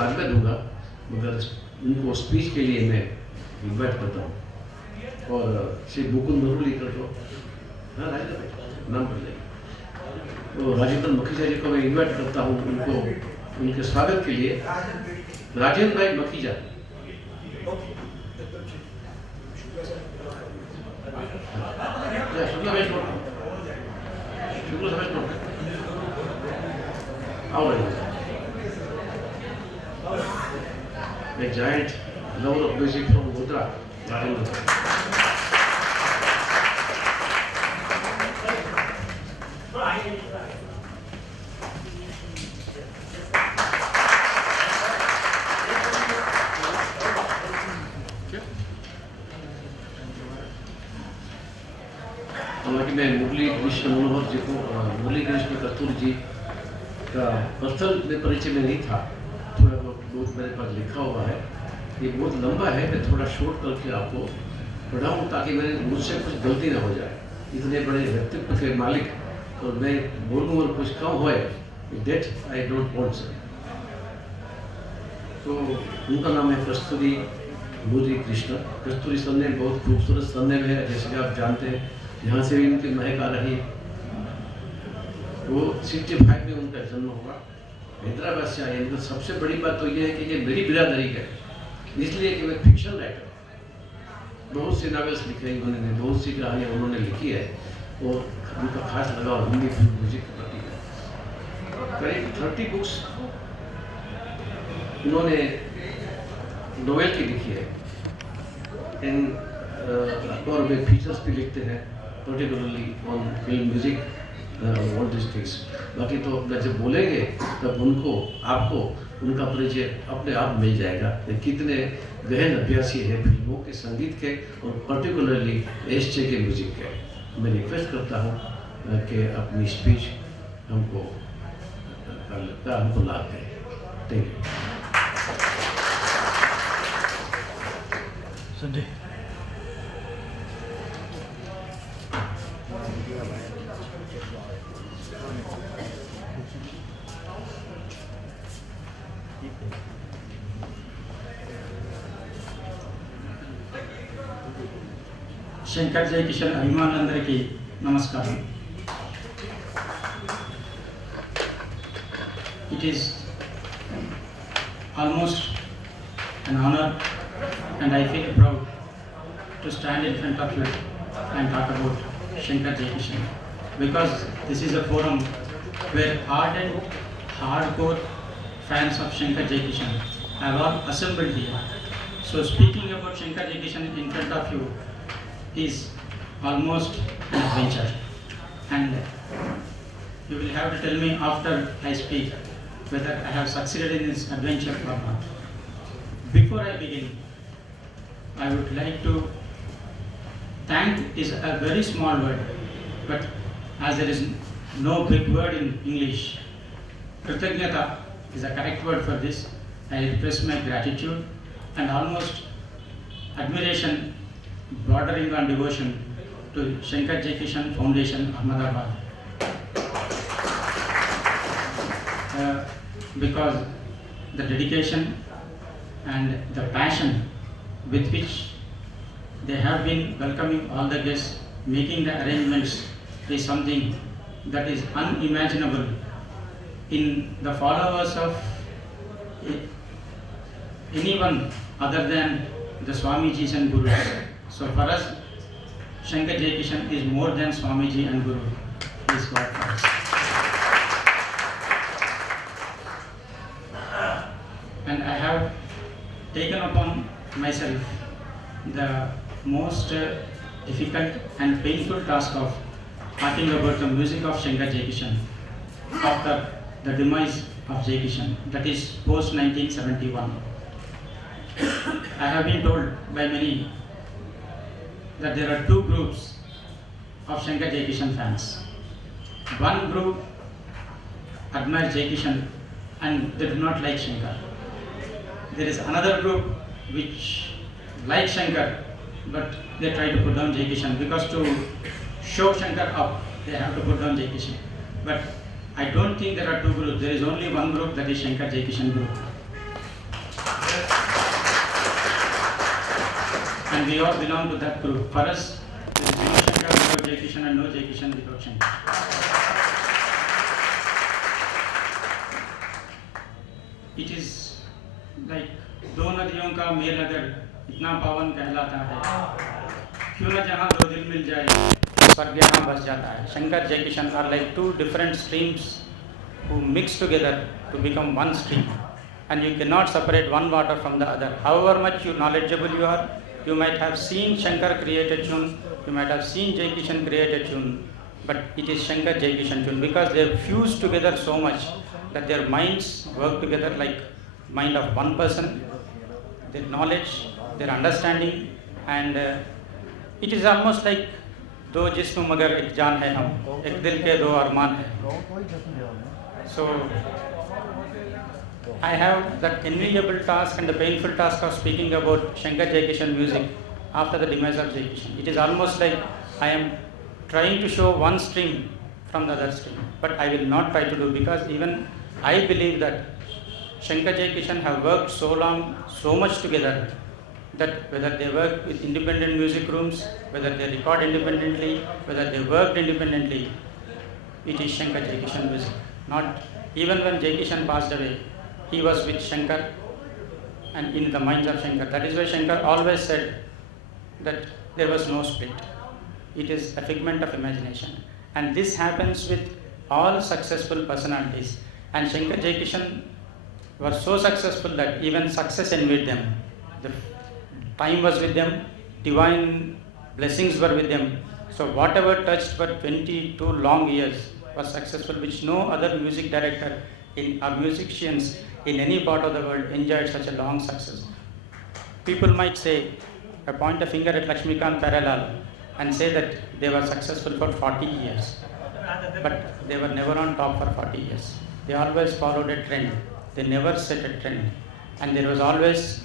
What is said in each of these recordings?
बाद में दूंगा, मगर उनको स्पीच के लिए मैं इन्वाइट करता हूँ। और श्री मुरली कर दो, हाँ राजेंद्र भाई नाम कर लेंगे, तो राजेंद्र मखीजा जी को मैं इन्वाइट करता हूँ उनको उनके स्वागत के लिए। राजेंद्र भाई मखीजा, शुक्ला भाई शुक्ला समय आओ a giant lover of music from Mudra, Rajendrabhai. हालांकि मैं मुरली कृष्ण मनोहर जी को, मुरली कृष्ण कस्तूरी जी का पर्सनल में परिचय में नहीं था, थोड़ा बहुत मेरे पास लिखा हुआ है। ये बहुत लंबा है, मैं थोड़ा शॉर्ट करके आपको पढ़ाऊँ ताकि मुझसे कुछ गलती ना हो जाए। इतने बड़े व्यक्तित्व के मालिक और मैं बोलूँ और कुछ कम होए, that I don't want sir. तो उनका नाम है कस्तूरी मुरली कृष्ण। कस्तूरी सरनेम बहुत खूबसूरत सरनेम है, जैसे कि आप जानते हैं, यहाँ से भी उनकी महक आ रही। वो 65 में उनका जन्म हुआ, हैदराबाद से आए। मतलब सबसे बड़ी बात तो ये है कि ये मेरी बिरादरी है, इसलिए कि मैं फिक्शन राइटर, बहुत सी नावेल्स लिखे उन्होंने, बहुत सी कहानियाँ उन्होंने लिखी है और उनका खास लगाव हिंदी फिल्म म्यूजिक के प्रति है। करीब 30 बुक्स उन्होंने नोवेल की लिखी है, और वे फीचर्स भी लिखते हैं, particularly on film music all this things. बाकी तो अपना जब बोलेंगे तब उनको आपको उनका परिचय अपने आप मिल जाएगा, कितने गहन अभ्यासी है फिल्मों के, संगीत के और पर्टिकुलरली एसजे के म्यूजिक के। मैं रिक्वेस्ट करता हूँ कि अपनी स्पीच हमको लाभ दें। Thank you. संजय శంకర్ జై కిషన్ అభిమానులందరికీ నమస్కారం. It is almost an honor and I feel proud to stand in front of you and talk about Shankar Jai Kishan, because this is a forum where ardent, hardcore fans of Shankar Jai Kishan have all assembled here. So speaking about Shankar Jai Kishan in front of you is almost an adventure, and you will have to tell me after I speak whether I have succeeded in this adventure or not. Before I begin, I would like to thank is a very small word, but as there is no big word in English, Kritagnyata is a correct word for this. I express my gratitude and almost admiration bordering on devotion to Shankar Jai Kishan Foundation, Ahmedabad. Because the dedication and the passion with which they have been welcoming all the guests, making the arrangements, is something that is unimaginable in the followers of anyone other than the Swamijis and Gurus. So for us, Shankar Jai Kishan is more than Swamiji and Guru. He is God for us. And I have taken upon myself the most difficult and painful task of talking about the music of Shankar Jai Kishan after the demise of Jai Kishan, that is post 1971. I have been told by many that there are two groups of Shankar Jai Kishan fans. One group admires Jai Kishan and they do not like Shankar. There is another group which likes Shankar but they try to put down Jai Kishan, because to show Shankar up they have to put down Jai Kishan. But I don't think there are two groups. There is only one group, that is Shankar Jai Kishan group. and we all belong to that group. For us, there is no Shankar without Jai Kishan and no Jai Kishan without Shankar. It is like दो नदियों का mail अगर इतना पावन कहलाता है, क्यों न जहाँ दो दिल मिल जाए स्वर्ग यहाँ बस जाता है. Shankar, Jai Kishan are like two different streams who mix together to become one stream, and you cannot separate one water from the other. However much knowledgeable you are, you might have seen Shankar create a tune, you might have seen Jai Kishan create a tune, but it is Shankar Jai Kishan tune because they have fused together so much that their minds work together like mind of one person, their knowledge, their understanding, and it is almost like दो जिस्म मगर एक जान है हम, एक दिल के दो अरमान है. So I have that enviable task and the painful task of speaking about Shankar Jai Kishan music after the demise of Jai Kishan. It is almost like I am trying to show one stream from the other stream, but I will not try to do, because even I believe that Shankar Jai Kishan have worked so long, so much together, that whether they work with independent music rooms, whether they record independently, whether they worked independently, it is Shankar Jai Kishan music. Not even when Jai Kishan passed away, he was with Shankar and in the minds of Shankar. That is why Shankar always said that there was no split. It is a figment of imagination. And this happens with all successful personalities. And Shankar Jai Kishan was so successful that even success envied them. The time was with them, divine blessings were with them. So whatever touched for 22 long years was successful, which no other music director or musicians in any part of the world enjoyed such a long success. People might say, point a finger at Lakshmikant Parallel and say that they were successful for 40 years. But they were never on top for 40 years. They always followed a trend. They never set a trend. And there was always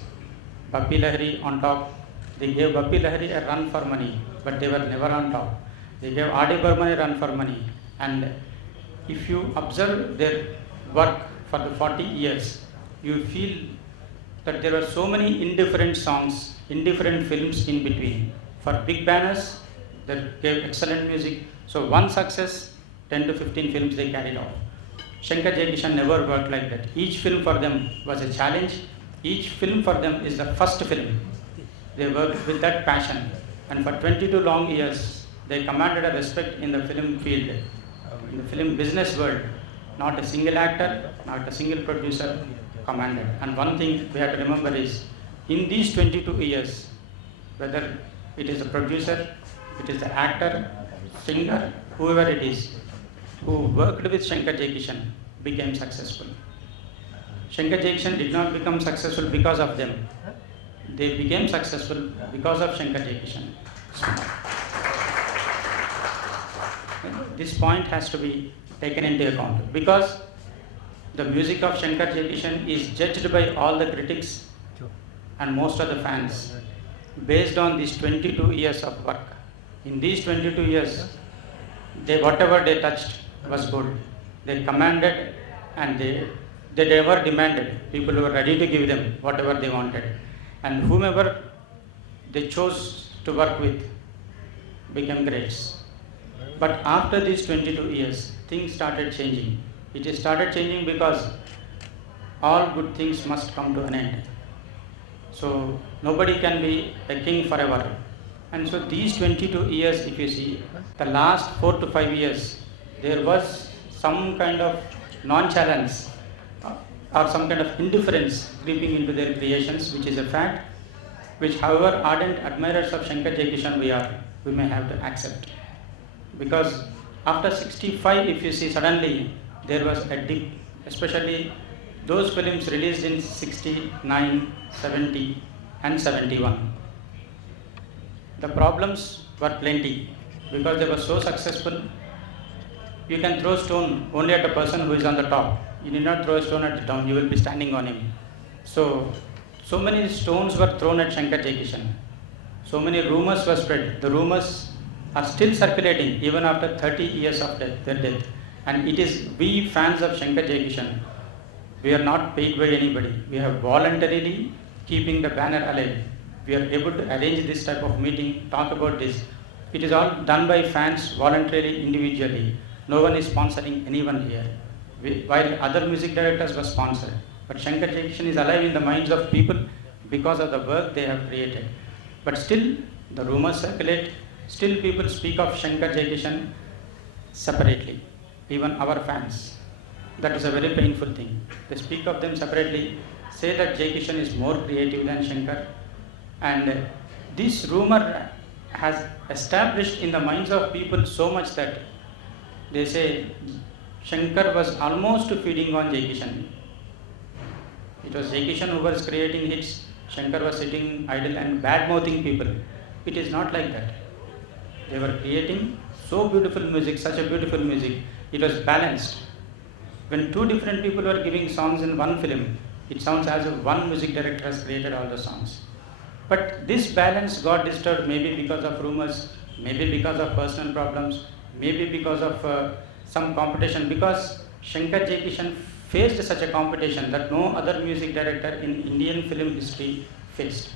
Bappi Lahiri on top. They gave Bappi Lahiri a run for money, but they were never on top. They gave R.D. Burman a run for money. And if you observe their work for the 40 years, you feel that there were so many indifferent songs, indifferent films in between. For big banners, they gave excellent music. So one success, 10 to 15 films they carried off. Shankar Jai Kishan never worked like that. Each film for them was a challenge. Each film for them is the first film. They worked with that passion. And for 22 long years, they commanded a respect in the film field, in the film business world. Not a single actor, not a single producer commanded. And one thing we have to remember is, in these 22 years, whether it is the producer, it is the actor, singer, whoever it is, who worked with Shankar Jai Kishan became successful. Shankar Jai Kishan did not become successful because of them. They became successful because of Shankar Jai Kishan. This point has to be taken into account, because the music of Shankar Jai Kishan is judged by all the critics and most of the fans based on these 22 years of work. In these 22 years, whatever they touched was good. They commanded and they never demanded. People were ready to give them whatever they wanted. And whomever they chose to work with became greats. But after these 22 years, things started changing. It started changing because all good things must come to an end. So nobody can be a king forever. And so these 22 years, if you see, the last 4 to 5 years, there was some kind of nonchalance or some kind of indifference creeping into their creations, which is a fact, which however ardent admirers of Shankar Jai Kishan we may have to accept. Because after 65, if you see, suddenly there was a dip, especially those films released in 69, 70 and 71. The problems were plenty because they were so successful. You can throw stone only at a person who is on the top. You need not throw a stone at the down, you will be standing on him. So many stones were thrown at Shankar Jai Kishan. So many rumors were spread. The rumors are still circulating even after 30 years of their death. And it is we fans of Shankar Jai Kishan, we are not paid by anybody. We are voluntarily keeping the banner alive. we are able to arrange this type of meeting, talk about this. It is all done by fans voluntarily, individually. No one is sponsoring anyone here. While other music directors were sponsored. But Shankar Jaikishan is alive in the minds of people because of the work they have created. But still, the rumors circulate, still people speak of Shankar Jaikishan separately, even our fans. That is a very painful thing. They speak of them separately, say that Jaikishan is more creative than Shankar. And this rumor has established in the minds of people so much that they say Shankar was almost feeding on Jaikishan. It was Jaikishan who was creating hits, Shankar was sitting idle and bad-mouthing people. It is not like that. They were creating so beautiful music, such a beautiful music. It was balanced. When two different people were giving songs in one film, it sounds as if one music director has created all the songs. But this balance got disturbed maybe because of rumors, maybe because of personal problems, maybe because of some competition, because Shankar Jaikishan faced such a competition that no other music director in Indian film history faced.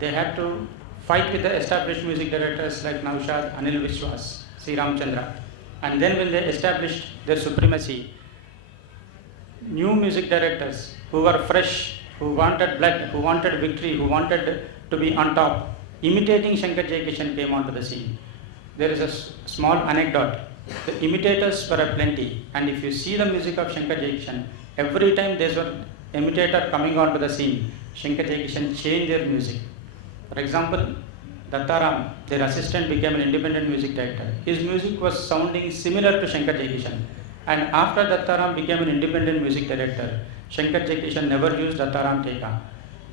They had to fight with the established music directors like Naushad, Anil Vishwas, Sri Ramchandra. And then when they established their supremacy, new music directors who were fresh, who wanted blood, who wanted victory, who wanted to be on top, imitating Shankar Jaikishan came onto the scene. There is a small anecdote. The imitators were plenty, and if you see the music of Shankar Jaikishan, every time there's an imitator coming onto the scene, Shankar Jaikishan changed their music. For example, Dattaram, their assistant, became an independent music director. His music was sounding similar to Shankar Jaikishan. And after Dattaram became an independent music director, Shankar Jaikishan never used Dattaram Teka.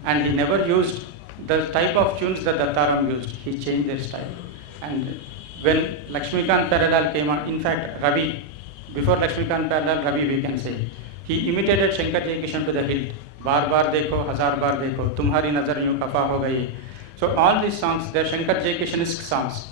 And he never used the type of tunes that Dattaram used. He changed their style. And when Lakshmikant Parallel came out, in fact, Ravi, before Lakshmikant Parallel, Ravi we can say, he imitated Shankar Jaikishan to the hilt. Bar bar dekho, hazar bar dekho, tumhari nazar yun kafa ho gayi. So all these songs, they are Shankar Jaikishan-esque songs,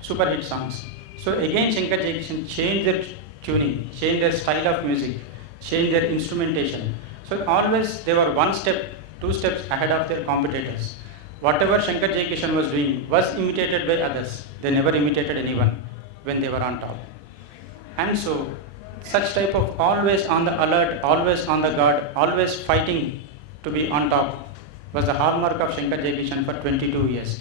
super hit songs. So again Shankar Jaikishan changed their tuning, changed their style of music, changed their instrumentation. So always they were one step, two steps ahead of their competitors. Whatever Shankar Jaikishan was doing was imitated by others. They never imitated anyone when they were on top. And so such type of always on the alert, always on the guard, always fighting to be on top was the hallmark of Shankar Jaikishan for 22 years.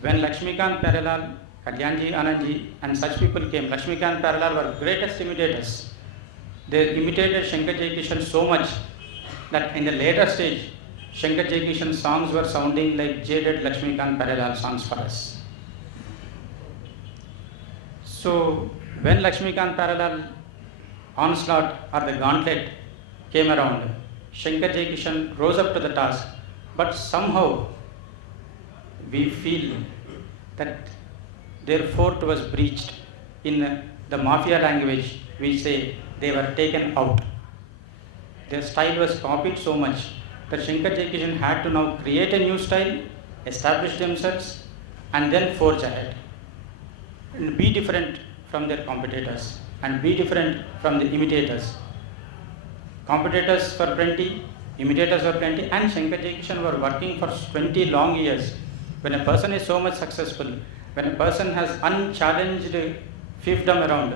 When Lakshmikant Parallel, Kalyanji, Anandji and such people came, Lakshmikant Parallel were greatest imitators. They imitated Shankar Jaikishan so much that in the later stage, Shankar Jaikishan songs were sounding like jaded Lakshmikant Parallel songs for us. So when Lakshmikant Parallel onslaught or the gauntlet came around, Shankar Jaikishan rose up to the task. But somehow we feel that their fort was breached. In the mafia language, we say they were taken out. Their style was copied so much that Shankar Jaikishan had to now create a new style, establish themselves, and then forge ahead. And be different from their competitors, and be different from the imitators. Competitors were plenty, imitators were plenty, and Shankar Jaikishan were working for 20 long years. When a person is so much successful, when a person has unchallenged fiefdom around,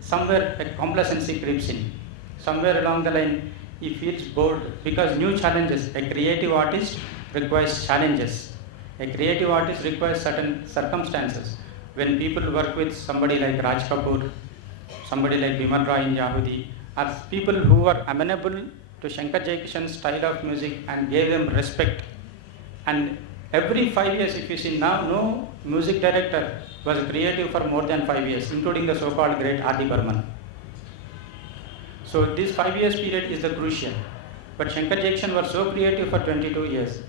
somewhere a complacency creeps in. Somewhere along the line, he feels bored because new challenges. A creative artist requires challenges. A creative artist requires certain circumstances. When people work with somebody like Raj Kapoor, somebody like Bimal Roy in Yahudi, are people who were amenable to Shankar Jaikishan's style of music and gave them respect. And every 5 years, if you see now, no music director was creative for more than 5 years, including the so-called great R.D. Burman. So this 5 years period is the crucial. But Shankar Jaikishan were so creative for 22 years.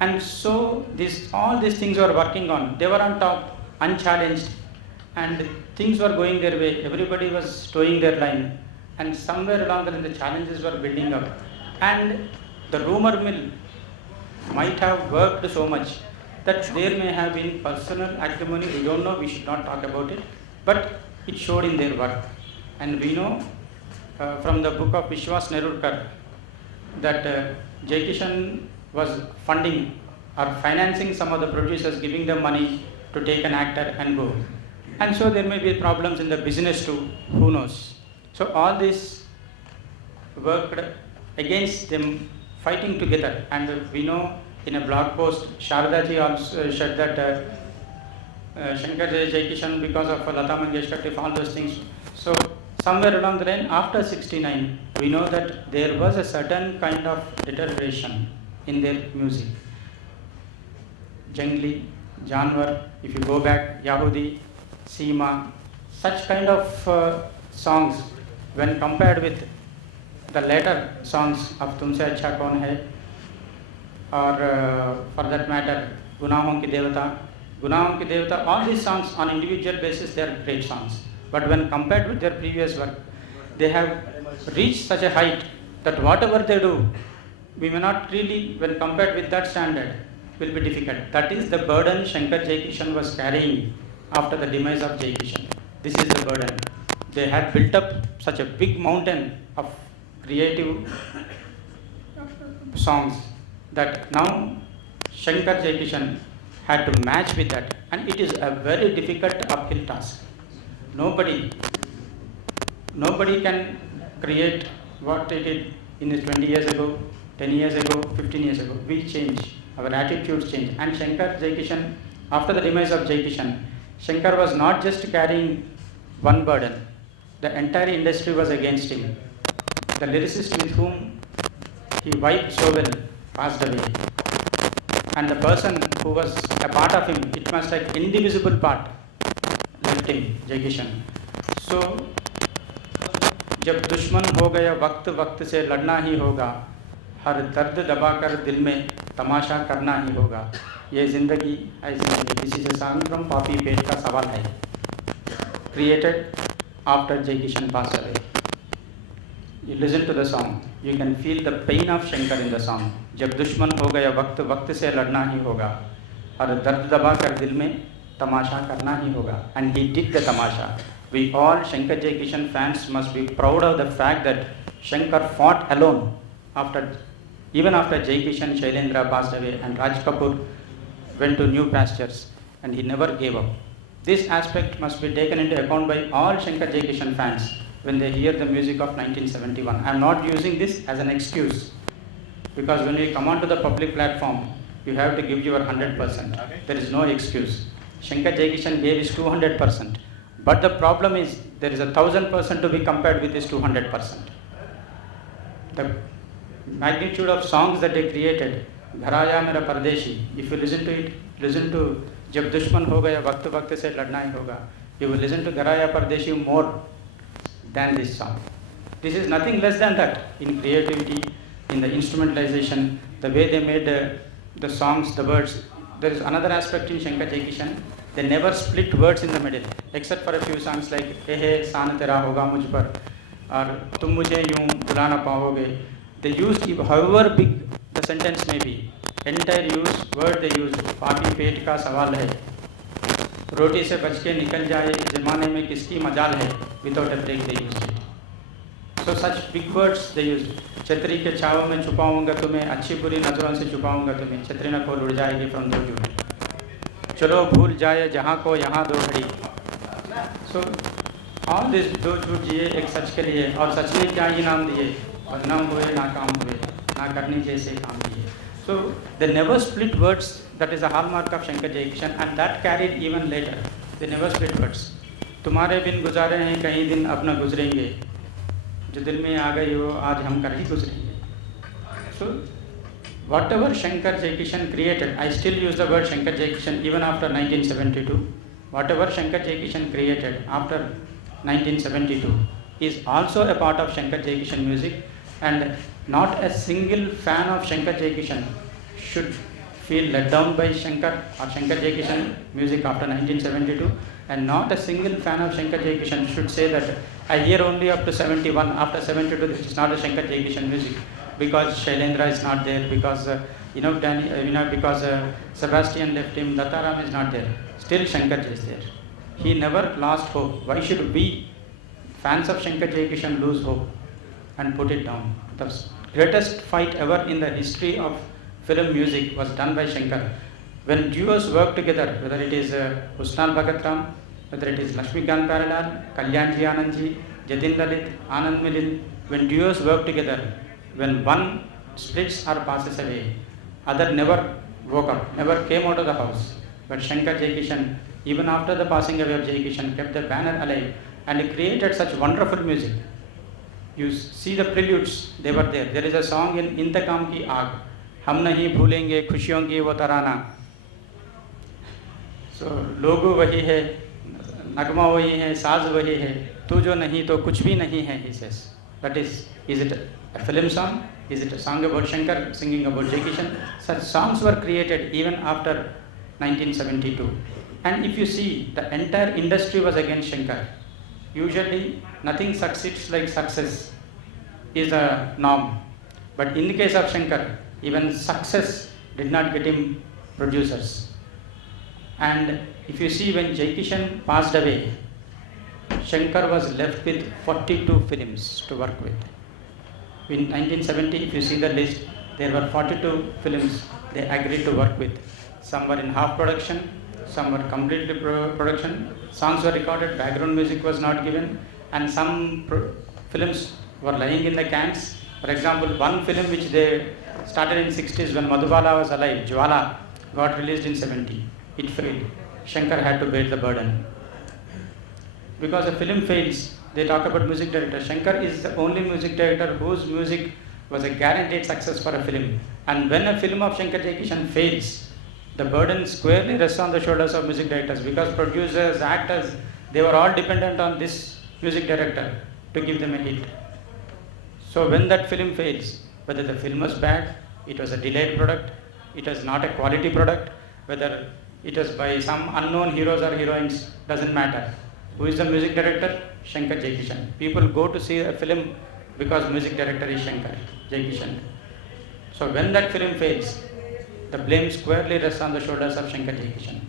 And so all these things were working on. They were on top, unchallenged, and things were going their way. Everybody was towing their line. And somewhere along the line, the challenges were building up. And the rumor mill might have worked so much that there may have been personal acrimony. We don't know, we should not talk about it. But it showed in their work. And we know from the book of Vishwas Nerurkar that Jaikishan was funding or financing some of the producers, giving them money to take an actor and go. And so there may be problems in the business too, who knows. So all this worked against them fighting together. And we know in a blog post, Sharda ji also said that Shankar Jaikishan, because of Lata Mangeshkar, all those things. So somewhere along the line after 69, we know that there was a certain kind of deterioration in their music. Jangli, Janwar, if you go back, Yahudi, Seema, such kind of songs, when compared with the later songs of Tumse Acha Kaun Hai, or for that matter, Gunahon Ki Devata, all these songs on individual basis, they are great songs. But when compared with their previous work, they have reached such a height that whatever they do, we may not really, when compared with that standard, will be difficult. That is the burden Shankar Jaikishan was carrying after the demise of Jaikishan. This is the burden. They had built up such a big mountain of creative songs that now Shankar Jaikishan had to match with that, and it is a very difficult uphill task. Nobody can create what they did in this 20 years ago, 10 years ago, 15 years ago. We change, our attitudes change. And Shankar Jaikishan, after the demise of Jaikishan, Shankar was not just carrying one burden. The entire industry was against him. The lyricist with whom he vibed so well passed away. And the person who was a part of him, it was like indivisible part, left him, Jaikishan. So, जब दुश्मन हो गया वक्त वक्त से लड़ना ही होगा, हर दर्द दबाकर दिल में तमाशा करना ही होगा, ये ज़िंदगी है ज़िंदगी. This is a song from Papi Pet का सवाल है, created after Jaikishan passed away. You listen to the song, you can feel the pain of Shankar in the song. जब दुश्मन हो गया वक्त वक्त से लड़ना ही होगा, हर दर्द दबाकर दिल में तमाशा करना ही होगा. And he did the tamasha. We all Shankar Jaikishan fans must be proud of the fact that Shankar fought alone even after Jaikishan, Shailendra passed away and Raj Kapoor went to new pastures, and he never gave up. This aspect must be taken into account by all Shankar Jaikishan fans when they hear the music of 1971. I am not using this as an excuse, because when you come onto the public platform, you have to give your 100%. There is no excuse. Shankar Jaikishan gave his 200%. But the problem is, there is 1,000% to be compared with this 200%. The magnitude of songs that they created, Gharaya Mera Pardeshi, if you listen to it, listen to Jab Dushman Ho Gaya Waqt Waqt Se Ladna Hi Hoga, you will listen to Gharaya Pardeshi more than this song. This is nothing less than that in creativity, in the instrumentalization, the way they made the songs, the words. There is another aspect in Shankar Jaikishan. They never split words in the middle, except for a few songs like Hey San Tera Hoga Mujh Par or Tum Mujhe Yun Bhula Na Paoge. They used, however big the sentence may be, entire word they used. Papi Pet Ka Sawal Hai, Roti Se Bach Ke Nikal Jaye, Zamane Mein Kiski Majal Hai, without a break they used it. So such big words they used. Chhatri ke chhav mein chupaunga tumhe, अच्छी बुरी नजरों से छुपाऊंगा तुम्हें, छतरी न खोल उड़ जाएगी from the झूठ, चलो भूल जाए जहाँ को यहाँ दो घड़ी. So all this दो झूठ जिए एक सच के लिए, और सच ने क्या इनाम दिए, बदनाम हुए नाकाम हुए, ना करने जैसे काम किए. So they never split words. That is a hallmark of Shankar Jaikishan, and that carried even later. They never split words. तुम्हारे बिन गुजारे हैं कहीं दिन अपना गुजरेंगे, जो दिल में आ गई हो आज हम कर ही गुजरेंगे. So whatever Shankar Jaikishan created, I still use the word Shankar Jaikishan even after 1972. Whatever Shankar Jaikishan created after 1972 is also a part of Shankar Jaikishan music, and not a single fan of Shankar Jaikishan should feel let down by Shankar or Shankar Jaikishan music after 1972, and not a single fan of Shankar Jaikishan should say that I hear only up to 71, after 72 this is not a Shankar Jaikishan music, because Shailendra is not there, because because Sebastian left him, Dattaram is not there. Still Shankar is there. He never lost hope. Why should we, fans of Shankar Jaikishan, lose hope and put it down? The greatest fight ever in the history of film music was done by Shankar. When duos work together, whether it is Usnal Bhagatram, whether it is Lakshmikant Paradar, Kalyanji Anandji, Jatin Lalit, Anand Milil, when duos work together, when one splits or passes away, other never woke up, never came out of the house. But Shankar Jaikishan, even after the passing away of Jaikishan, kept the banner alive and he created such wonderful music. You see the preludes, they were there. There is a song in Intakam Ki Aag, Hum Nahi Bhulenge Khushiyon Ki Wo Tarana. So, logo wahi hai, nagma wahi hai, saaz wahi hai, tu jo nahi to kuch bhi nahi hai, he says. That is it a film song? Is it a song about Shankar singing about Jaikishan? Such songs were created even after 1972. And if you see, the entire industry was against Shankar. Usually, nothing succeeds like success is the norm. But in the case of Shankar, even success did not get him producers. And if you see, when Jaikishan passed away, Shankar was left with 42 films to work with. In 1970, if you see the list, there were 42 films they agreed to work with. Some were in half production, some were completely production. Songs were recorded, background music was not given, and some films were lying in the cans. For example, one film which they started in 60s when Madhubala was alive, Jwala, got released in 70. It failed. Shankar had to bear the burden. Because a film fails, they talk about music director. Shankar is the only music director whose music was a guaranteed success for a film. And when a film of Shankar Jaikishan fails, the burden squarely rests on the shoulders of music directors, because producers, actors, they were all dependent on this music director to give them a hit. So when that film fails, whether the film was bad, it was a delayed product, it was not a quality product, whether it was by some unknown heroes or heroines, doesn't matter. Who is the music director? Shankar Jaikishan. People go to see a film because music director is Shankar Jaikishan. So when that film fails, the blame squarely rests on the shoulders of Shankar Jaikishan.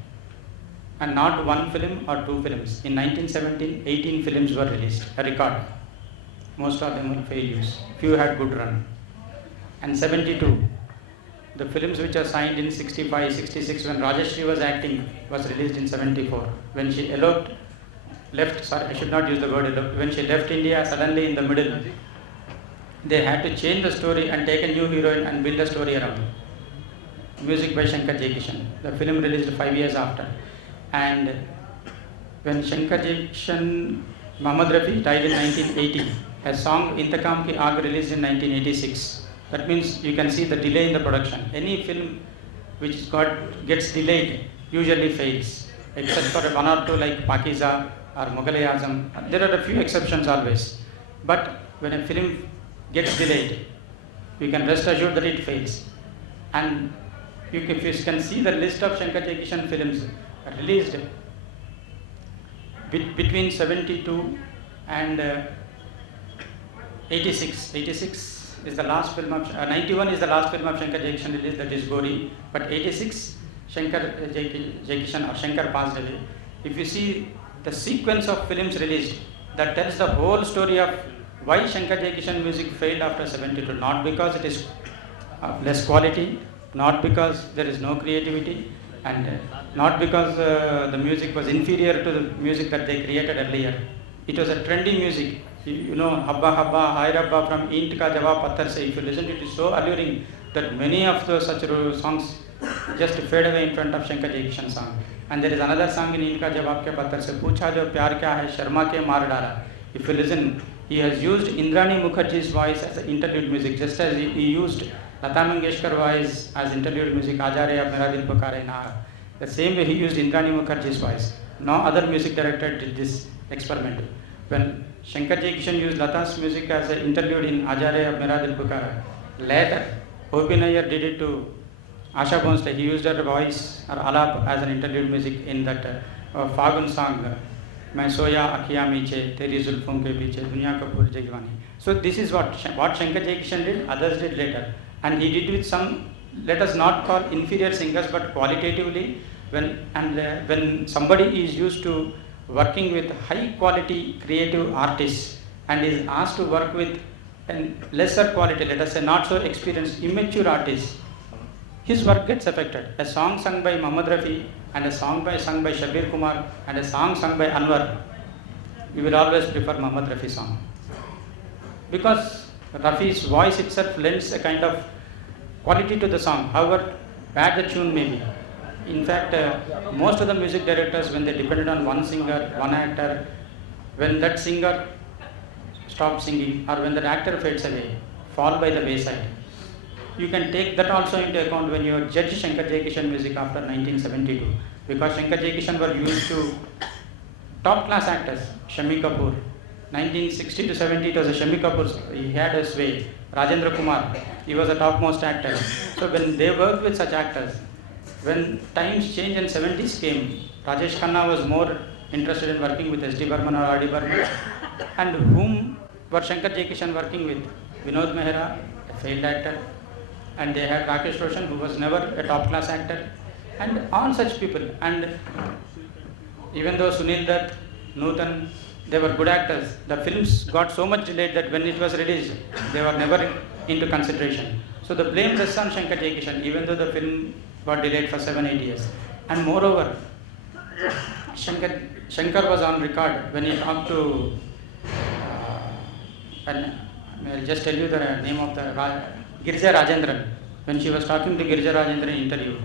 And not one film or two films. In 1917, 18 films were released, a record. Most of them were failures. Few had good run. And 72, the films which are signed in 65, 66, when Rajashri was acting, was released in 74. When she left, sorry, I should not use the word eloped, when she left India, suddenly in the middle, they had to change the story and take a new heroine and build a story around it. Music by Shankar Jaikishan. The film released 5 years after. And when Shankar Jaikishan, Muhammad Rafi died in 1980, a song Intakam Ki Aag released in 1986. That means you can see the delay in the production. Any film which gets delayed usually fails, except for one or two like Pakiza or Mughal-e-Azam. There are a few exceptions always. But when a film gets delayed, you can rest assured that it fails. And if you can see the list of Shankar Jaikishan films released between 72 and 86. 86 is the last film of 91 is the last film of Shankar Jaikishan released, that is Gori. But 86, Shankar Jaikishan or Shankar passed away. If you see the sequence of films released, that tells the whole story of why Shankar Jaikishan music failed after 72. Not because it is of less quality, not because there is no creativity, and not because the music was inferior to the music that they created earlier. It was a trendy music. You know, Habba Habba, Hai Rabba from Eent Ka Jawab Patthar Se. If you listen to it, it is so alluring that many of those such songs just fade away in front of Shankar Jaikishan song. And there is another song in Eent Ka Jawab Ke Patthar Se, Pucha Jo Pyar Kya Hai, Sharma Ke Maar Dala. If you listen, he has used Indrani Mukherjee's voice as an interlude music, just as he used Lata Mangeshkar voice as interlude music, Aaja Re Ab Mera Dil Pukare Na. The same way he used Indrani Mukherjee's voice. No other music director did this experiment. When Shankar Jaikishan used Lata's music as an interlude in Aaja Re Ab Mera Dil Pukare, later O.P. Nayyar did it to Asha Bhonsle. He used her voice or alap as an interlude music in that Fagun song. मैं सोया अखियाँ मीचे तेरी जुल्फों के पीछे दुनिया का भूल Jagwani. So this is what Shankar Jaikishan did, others did later. And he did with some, let us not call inferior singers, but qualitatively, when somebody is used to working with high quality creative artists and is asked to work with a lesser quality, let us say not so experienced, immature artists, his work gets affected. A song sung by Muhammad Rafi and a song sung by Shabir Kumar and a song sung by Anwar, you will always prefer Muhammad Rafi song. Because Rafi's voice itself lends a kind of quality to the song, however bad the tune may be. In fact, most of the music directors, when they depended on one singer, one actor, when that singer stops singing or when that actor fades away, fall by the wayside. You can take that also into account when you judge Shankar Jaikishan music after 1972, because Shankar Jaikishan were used to top class actors. Shami Kapoor, 1960 to 70 it was a Shami Kapoor, he had a sway. Rajendra Kumar, he was a topmost actor. So when they worked with such actors, when times changed and 70s came, Rajesh Khanna was more interested in working with S.D. Burman or R.D. Burman. And whom were Shankar Jaikishan working with? Vinod Mehra, a failed actor. And they had Rakesh Roshan, who was never a top class actor. And all such people. And even though Sunil Dutt, Nutan, they were good actors, the films got so much delayed that when it was released, they were never into consideration. So the blame rests on Shankar Jaikishan, even though the film got delayed for 7-8 years. And moreover, Shankar was on record when he talked to, I'll just tell you the name of the Girija Rajendran. When she was talking to Girija Rajendran in interview,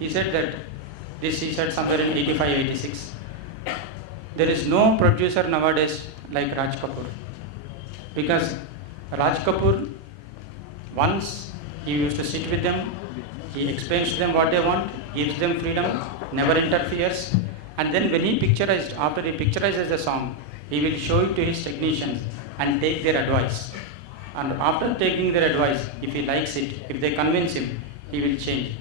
he said that he said somewhere in 85-86. There is no producer nowadays like Raj Kapoor, because Raj Kapoor, once he used to sit with them, he explains to them what they want, gives them freedom, never interferes, and then when he picturized, after he picturizes the song, he will show it to his technicians and take their advice. And after taking their advice, if he likes it, if they convince him, he will change.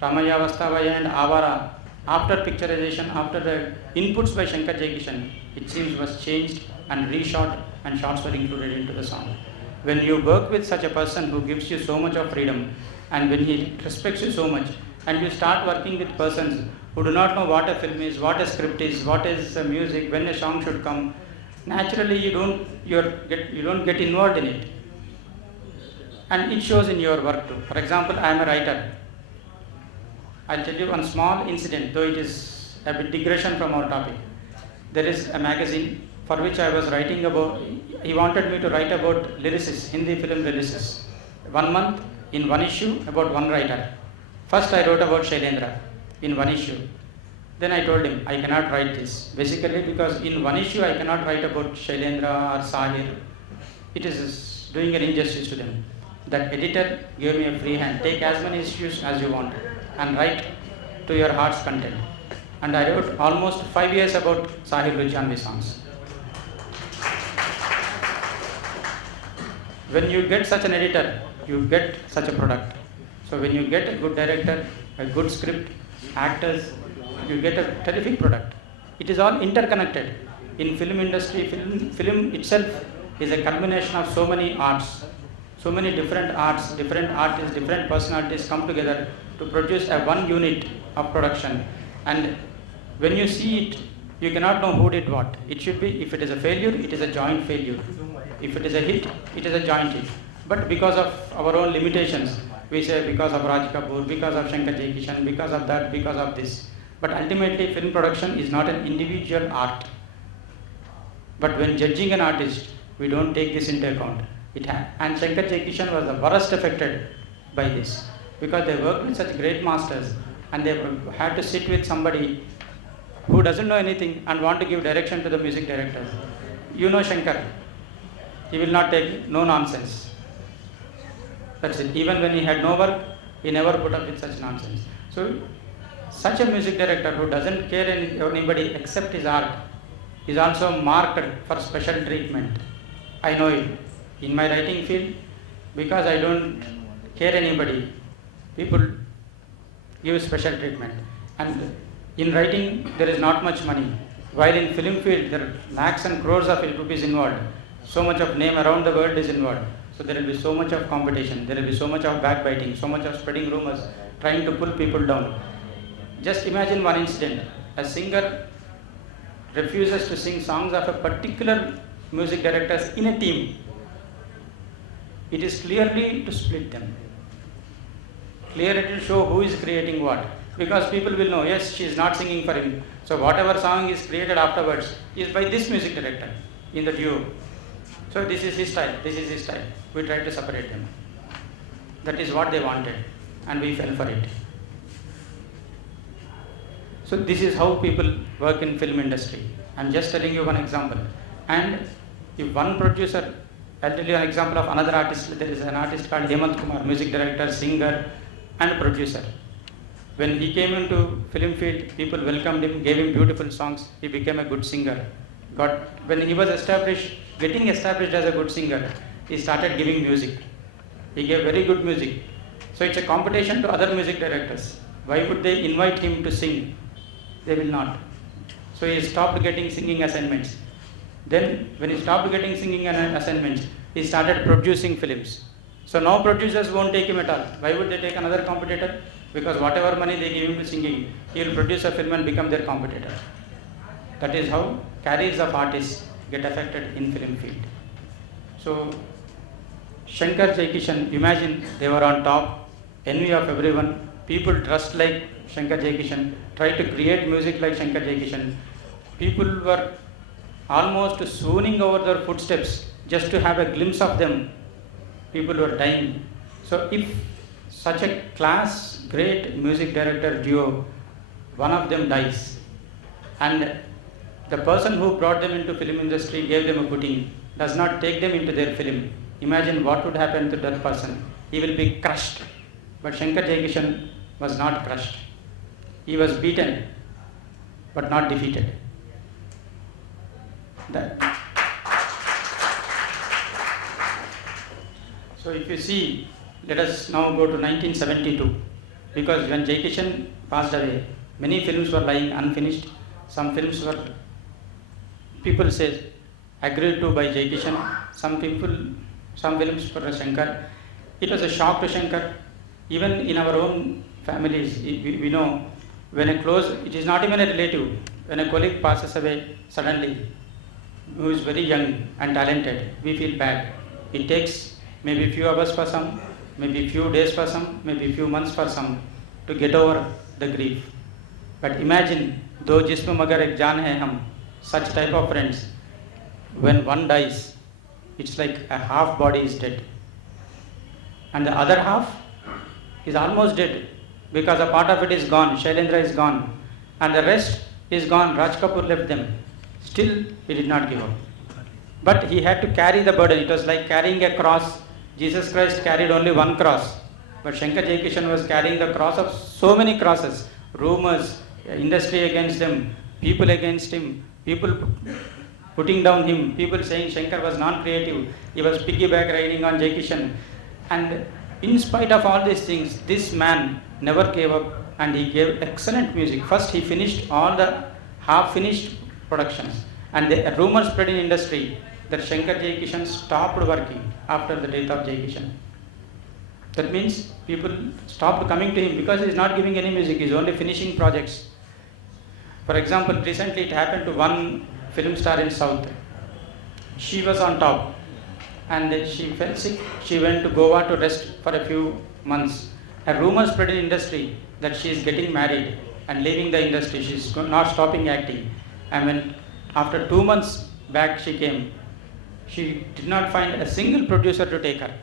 Ramaya Vastavaya and Avara, after picturization, after the inputs by Shankar Jaikishan, it seems was changed and reshot and shots were included into the song. When you work with such a person who gives you so much of freedom and when he respects you so much, and you start working with persons who do not know what a film is, what a script is, what is music, when a song should come, naturally you don't get involved in it. And it shows in your work too. For example, I am a writer. I'll tell you one small incident, though it is a bit digression from our topic. There is a magazine for which I was writing about, he wanted me to write about lyricists, Hindi film lyricists. 1 month, in one issue, about one writer. First I wrote about Shailendra, in one issue. Then I told him, I cannot write this. Basically because in one issue I cannot write about Shailendra or Sahir. It is doing an injustice to them. That editor gave me a free hand, take as many issues as you want and write to your heart's content. And I wrote almost 5 years about Sahir Lujanvi songs. When you get such an editor, you get such a product. So when you get a good director, a good script, actors, you get a terrific product. It is all interconnected. In film industry, film itself is a culmination of so many arts. So many different arts, different artists, different personalities come together to produce a one unit of production. And when you see it, you cannot know who did what. It should be, if it is a failure, it is a joint failure. If it is a hit, it is a joint hit. But because of our own limitations, we say because of Raj Kapoor, because of Shankar Jaikishan, because of that, because of this. But ultimately, film production is not an individual art. But when judging an artist, we don't take this into account. And Shankar Jaikishan was the worst affected by this, because they worked with such great masters and they had to sit with somebody who doesn't know anything and want to give direction to the music director. You know Shankar, he will not take no nonsense. That's it. Even when he had no work, he never put up with such nonsense. So, such a music director who doesn't care anybody except his art is also marked for special treatment. I know it. In my writing field, because I don't care anybody, people give special treatment. And in writing, there is not much money. While in film field, there are lakhs and crores of rupees involved. So much of name around the world is involved. So there will be so much of competition, there will be so much of backbiting, so much of spreading rumors, trying to pull people down. Just imagine one incident. A singer refuses to sing songs of a particular music directors in a team. It is clearly to split them. Clearly it will show who is creating what. Because people will know, yes, she is not singing for him. So whatever song is created afterwards is by this music director in the duo. So this is his style, this is his style. We try to separate them. That is what they wanted, and we fell for it. So this is how people work in film industry. I am just telling you one example. And if one producer, I'll tell you an example of another artist. There is an artist called Hemant Kumar, music director, singer and producer. When he came into film field, people welcomed him, gave him beautiful songs. He became a good singer. When he was getting established as a good singer, he started giving music. He gave very good music. So it's a competition to other music directors. Why would they invite him to sing? They will not. So he stopped getting singing assignments. Then when he stopped getting singing assignments, he started producing films. So now producers won't take him at all. Why would they take another competitor? Because whatever money they give him to singing, he will produce a film and become their competitor. That is how careers of artists get affected in film field. So Shankar Jaikishan, imagine they were on top, envy of everyone. People dressed like Shankar Jaikishan, tried to create music like Shankar Jaikishan. People were almost swooning over their footsteps just to have a glimpse of them. People were dying. So if such a class, great music director duo, one of them dies, and the person who brought them into film industry, gave them a footing, does not take them into their film, imagine what would happen to that person. He will be crushed. But Shankar Jaikishan was not crushed. He was beaten, but not defeated. So if you see, let us now go to 1972, because when Jaikishan passed away, many films were lying unfinished. Some films were, people say, agreed to by Jaikishan. Some films for Shankar. It was a shock to Shankar. Even in our own families, we know when it is not even a relative, when a colleague passes away suddenly, who is very young and talented, we feel bad. It takes maybe a few hours for some, maybe a few days for some, maybe a few months for some to get over the grief. But imagine, though jisme magar ek jaan hai hum, such type of friends, when one dies, it's like a half body is dead. And the other half is almost dead because a part of it is gone, Shailendra is gone, and the rest is gone, Raj Kapoor left them. Still, he did not give up. But he had to carry the burden. It was like carrying a cross. Jesus Christ carried only one cross. But Shankar Jaikishan was carrying the cross of so many crosses. Rumors, industry against him, people against him, people putting down him, people saying Shankar was non-creative, he was piggyback riding on Jaikishan. And in spite of all these things, this man never gave up and he gave excellent music. First he finished all the half-finished productions. And the rumors spread in industry that Shankar Jaikishan stopped working after the death of Jaikishan. That means people stopped coming to him because he is not giving any music, he is only finishing projects. For example, recently it happened to one film star in South. She was on top and she fell sick. She went to Goa to rest for a few months. A rumor spread in industry that she is getting married and leaving the industry. She is not stopping acting. And when after 2 months back she came, she did not find a single producer to take her.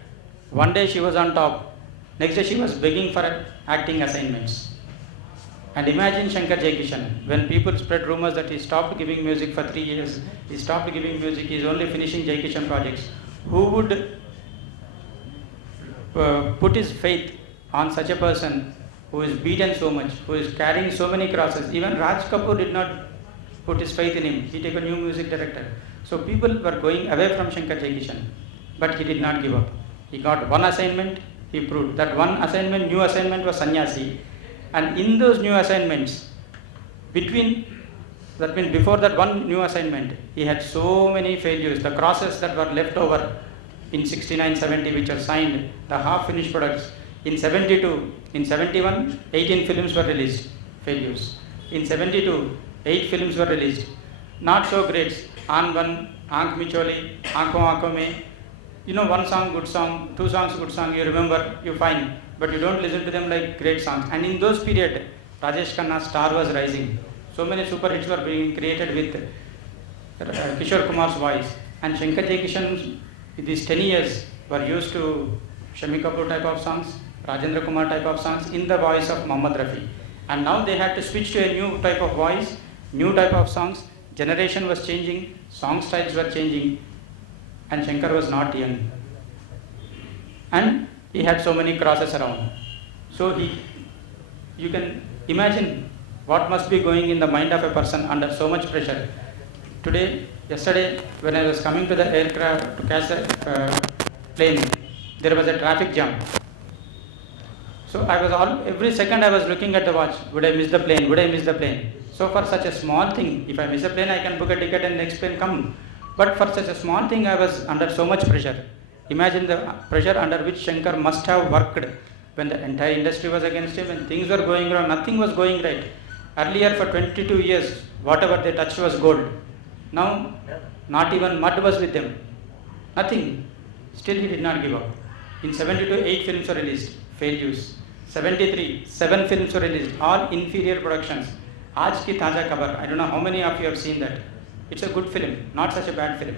One day she was on top, next day she was begging for acting assignments. And imagine Shankar Jaikishan, when people spread rumors that he stopped giving music for 3 years, he stopped giving music, he is only finishing Jaikishan projects. Who would put his faith on such a person who is beaten so much, who is carrying so many crosses? Even Raj Kapoor did not put his faith in him. He took a new music director. So people were going away from Shankar Jaikishan, but he did not give up. He got one assignment, he proved that one assignment, new assignment was Sannyasi. And in those new assignments, before that one new assignment, he had so many failures. The crosses that were left over in 69, 70, which are signed, the half-finished products. In 72, in 71, 18 films were released, failures. In 72, 8 films were released. Not so great. Aan Ban, Aankh Micholi, Aankhon Aankhon Mein. You know, one song, good song, 2 songs, good song, you remember, you find. but you don't listen to them like great songs. And in those period, Rajesh Khanna's star was rising. So many super hits were being created with Kishore Kumar's voice. And Shankar Jaikishan, in these 10 years, were used to Shami Kapoor type of songs, Rajendra Kumar type of songs in the voice of Mohammad Rafi. And now they had to switch to a new type of voice, new type of songs. Generation was changing, song styles were changing, and Shankar was not young. And he had so many crosses around. So you can imagine what must be going in the mind of a person under so much pressure. Yesterday, when I was coming to the aircraft to catch the plane, there was a traffic jam. So every second I was looking at the watch. Would I miss the plane? Would I miss the plane? So for such a small thing, if I miss a plane, I can book a ticket and next plane come. But for such a small thing, I was under so much pressure. Imagine the pressure under which Shankar must have worked when the entire industry was against him, when things were going wrong, nothing was going right. Earlier for 22 years, whatever they touched was gold. Now, not even mud was with them. Nothing. Still he did not give up. In 72, 8 films were released, failures. 73, 7 films were released, all inferior productions. Aaj Ki Taja Khabar, I don't know how many of you have seen that. It's a good film, not such a bad film.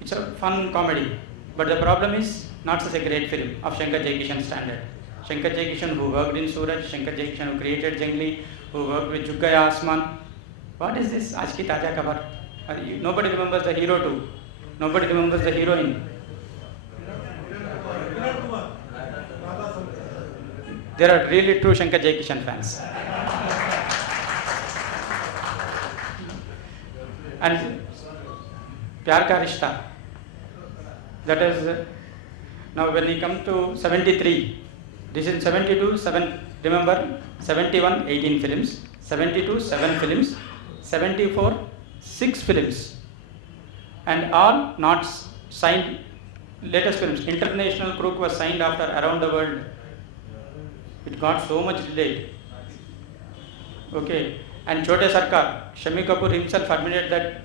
It's a fun comedy. But the problem is, not such a great film of Shankar Jaikishan standard. Shankar Jaikishan who worked in Suraj, Shankar Jaikishan who created Jangli, who worked with Jhuk Gaya Asman. What is this Aaj Ki Taja Khabar? Nobody remembers the hero too. Nobody remembers the heroine. There are really true Shankar Jaikishan fans. And Pyar Ka Rishta. That is, now when we come to 73, this is 72, 7, remember, 71, 18 films, 72, 7 films, 74, 6 films, and all not signed, latest films. International Crook was signed after Around the World. It got so much delayed. Okay, and Chote Sarkar, Shami Kapoor himself admitted that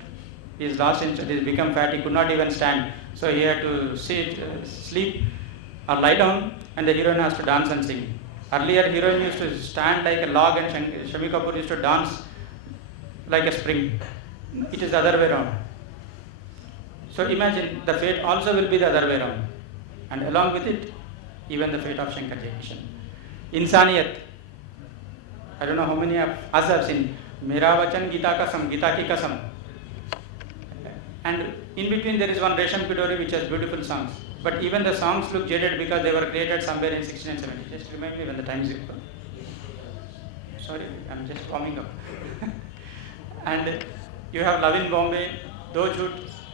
he is lost, he's become fat, he could not even stand. So he had to sit, sleep or lie down, and the heroine has to dance and sing. Earlier, heroine used to stand like a log and Shami Kapoor used to dance like a spring. It is the other way around. So imagine the fate also will be the other way around. And along with it, even the fate of Shankar Jaikishan. Insaniyat. I don't know how many of us have seen. Mera Vachan Gita Kasam, Gita Ki Kasam. And in between there is one Resham Pidori which has beautiful songs. But even the songs look jaded because they were created somewhere in 1670. Just remind me when the time is equal. Sorry, I'm just warming up. And you have Love in Bombay, Do Jhoot.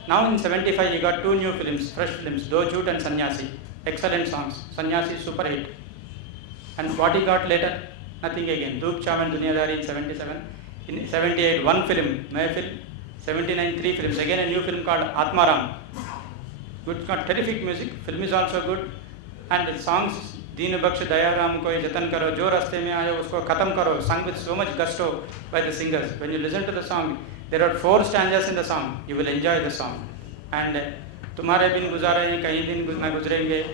Now in 75 you got 2 new films, fresh films, Do Jhoot and Sannyasi. Excellent songs. Sannyasi super hit. And what he got later? Nothing again. Dhoop Chhav and Duniadari in 77. In 78, 1 film, Mehfil. 79, 3 films. Again a new film called Atmaram. Good, got terrific music. Film is also good. And the songs, Deen Baksh Daya Ram Koi Jatan Karo, Jo Raste Mein Aayo Usko Khatam Karo, sung with so much gusto by the singers. When you listen to the song, there are 4 stanzas in the song. You will enjoy the song. And Tumhare bin guzare hain, kahin din na guzrenge.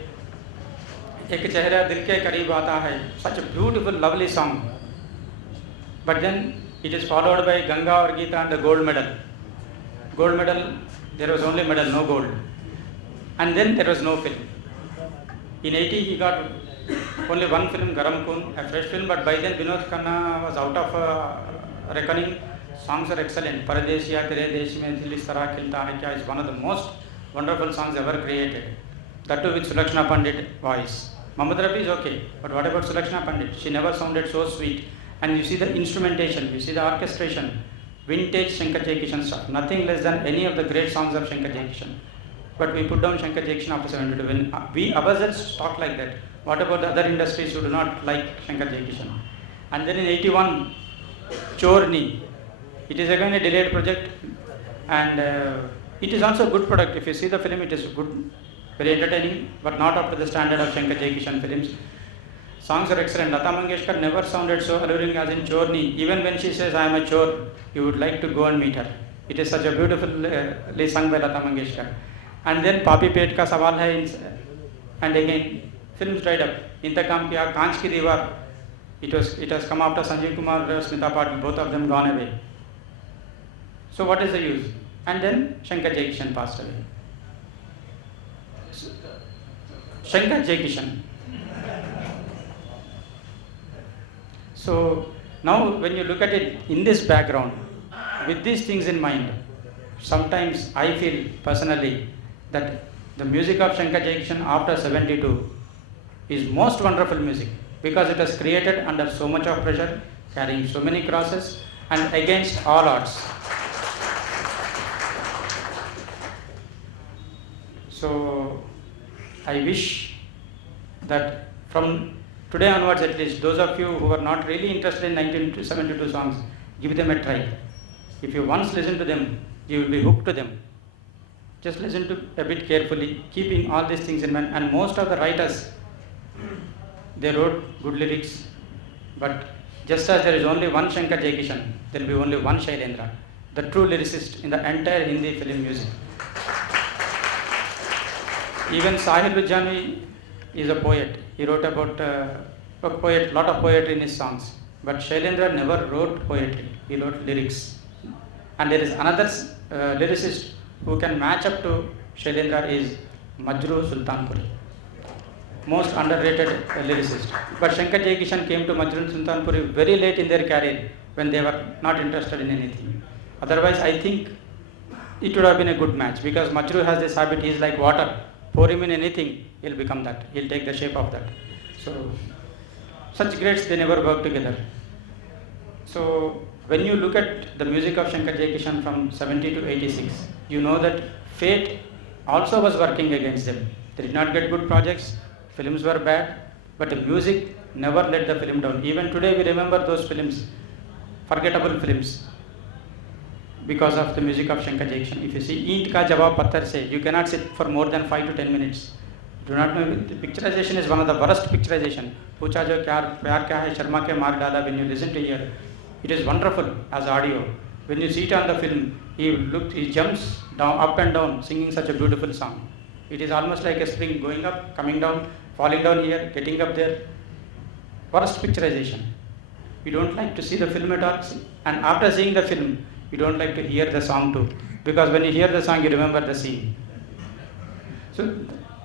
Ek chehra dil ke kareeb aata hai. Such a beautiful, lovely song. But then it is followed by Ganga or Geeta and the gold medal. Gold medal, there was only medal, no gold. And then there was no film. In 80 he got only 1 film, Garam Kun, a fresh film, but by then Vinod Khanna was out of reckoning. Songs are excellent. Paradesiya Tere Desh Mein Dil Is Tarah Khilta Hai Kya is one of the most wonderful songs ever created. That too with Sulakshana Pandit voice. Mohammad Rafi is okay, but what about Sulakshana Pandit? She never sounded so sweet. And you see the instrumentation, you see the orchestration, vintage Shankar Jaikishan stuff, nothing less than any of the great songs of Shankar Jaikishan. But we put down Shankar Jaikishan after 72. When we ourselves talk like that, what about the other industries who do not like Shankar Jaikishan? And then in 81, Chorni. It is again a delayed project, and it is also a good product. If you see the film, it is good, very entertaining, but not up to the standard of Shankar Jaikishan films. Songs are excellent. Lata Mangeshkar never sounded so alluring as in Chorni. Even when she says, I am a chore, you would like to go and meet her. It is such a beautifully sung by Lata Mangeshkar. And then Papi Pet Ka Sawal Hai, and again, films dried up. इंत काम किया कांच की दीवार. It has come after Sanjeev Kumar, Smita Patil, both of them gone away. So what is the use? And then Shankar Jaikishan passed away. Shankar Jaikishan. So now when you look at it in this background, with these things in mind, sometimes I feel personally that the music of Shankar Jaikishan after 72 is most wonderful music, because it was created under so much of pressure, carrying so many crosses and against all odds. So I wish that from today onwards, at least, those of you who are not really interested in 1972 songs, give them a try. If you once listen to them, you will be hooked to them. Just listen to a bit carefully, keeping all these things in mind. And most of the writers, they wrote good lyrics, but just as there is only one Shankar Jaikishan, there will be only one Shailendra, the true lyricist in the entire Hindi film music. Even Sahil Lujjani is a poet. He wrote about lot of poetry in his songs. But Shailendra never wrote poetry. He wrote lyrics. And there is another lyricist who can match up to Shailendra is Majru Sultanpuri. Most underrated lyricist. But Shankar Jaikishan came to Majru Sultanpuri very late in their career, when they were not interested in anything. Otherwise, I think it would have been a good match, because Majru has this habit. He is like water. Pour him in anything, he'll become that. He'll take the shape of that. So, such greats, they never work together. So, when you look at the music of Shankar Jaikishan from 70 to 86, you know that fate also was working against them. They did not get good projects, films were bad, but the music never let the film down. Even today we remember those films, forgettable films, because of the music of Shankar Jaikishan. If you see Eent Ka Jawab Patthar Se, you cannot sit for more than 5 to 10 minutes. Do not know, the picturization is one of the worst picturization. Pucha jo pyar kya hai, Sharma ke maar dala, when you listen to hear, it is wonderful as audio. When you see it on the film, he jumps down, up and down, singing such a beautiful song. It is almost like a spring, going up, coming down, falling down here, getting up there. Worst picturization. You don't like to see the film at all, and after seeing the film, you don't like to hear the song too, because when you hear the song, you remember the scene.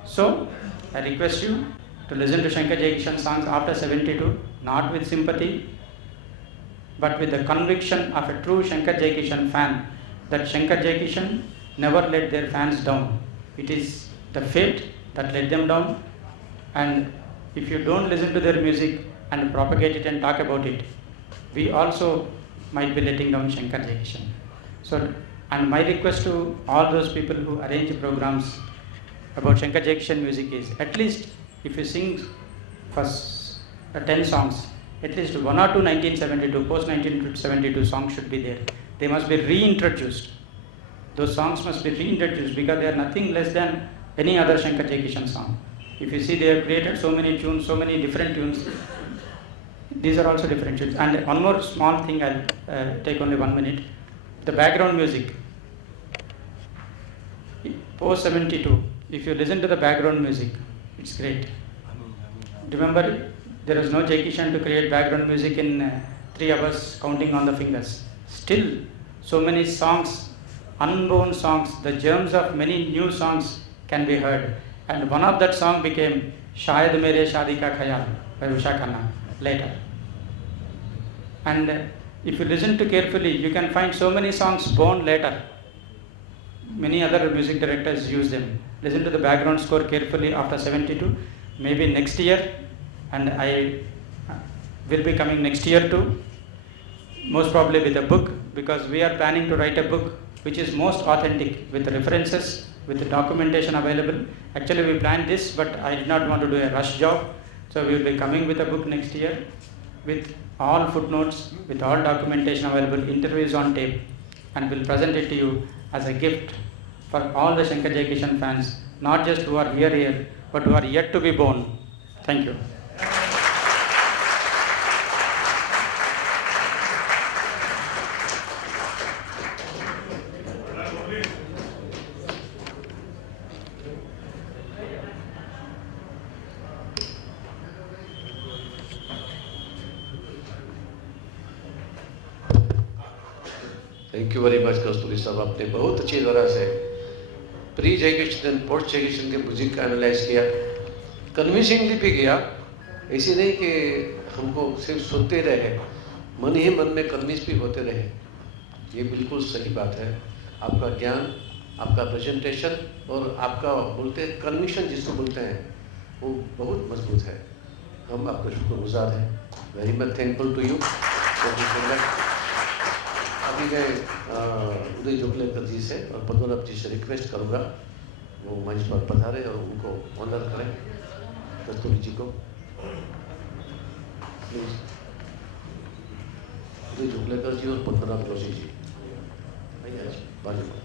So I request you to listen to Shankar Jaikishan songs after 72, not with sympathy, but with the conviction of a true Shankar Jaikishan fan, that Shankar Jaikishan never let their fans down. It is the fate that let them down, and if you don't listen to their music and propagate it and talk about it, we also might be letting down Shankar Jaikishan. So, and my request to all those people who arrange programs about Shankar Jaikishan music is, at least if you sing for 10 songs, at least 1 or 2 1972, post 1972 songs should be there. They must be reintroduced. Those songs must be reintroduced, because they are nothing less than any other Shankar Jaikishan song. If you see, they have created so many tunes, so many different tunes. These are also different tunes. And one more small thing, I'll take only 1 minute. The background music. Post 72, if you listen to the background music, it's great. Remember, there was no Jaikishan to create background music in 3 hours, counting on the fingers. Still, so many songs, unborn songs, the germs of many new songs can be heard. And one of that song became Shayad Mere Shadi Ka Khayal by Usha Khanna later. And if you listen to carefully, you can find so many songs born later. Many other music directors use them. Listen to the background score carefully after 72, maybe next year, and I will be coming next year too, most probably with a book, because we are planning to write a book which is most authentic, with references, with the documentation available. Actually, we planned this, but I did not want to do a rush job, so we will be coming with a book next year with all footnotes, with all documentation available, interviews on tape, and we'll present it to you as a gift for all the Shankar Jaikishan fans, not just who are here, but who are yet to be born. Thank you. Thank you very much Kasturi sahab, आपने बहुत अच्छी तरह से pre education and post education के music का analyse किया, convincingly भी किया। ऐसे नहीं कि हमको सिर्फ सुनते रहे, मन ही मन में कन्विंस भी होते रहे। ये बिल्कुल सही बात है। आपका ज्ञान, आपका प्रेजेंटेशन और आपका बोलते हैं कन्विक्शन जिसको बोलते हैं, वो बहुत मजबूत है। हम आपका शुक्रगुजार हैं, very much thankful to you. अभी मैं उदय जोगलेकर जी से और पद्मनाभ जी से रिक्वेस्ट करूँगा वो मंच पर पधारे और उनको ऑनर करें, कस्तूरी जी को प्लीज। उदय जोगलेकर जी और पद्मनाभ जोशी जी आइए बाजू में।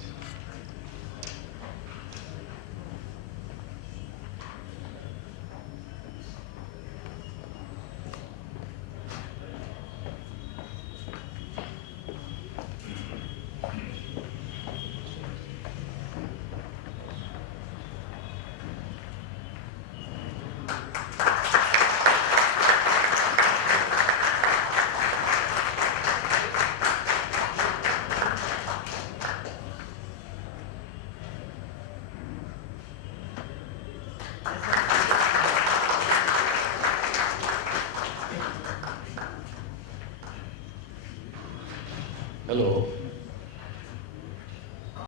हेलो।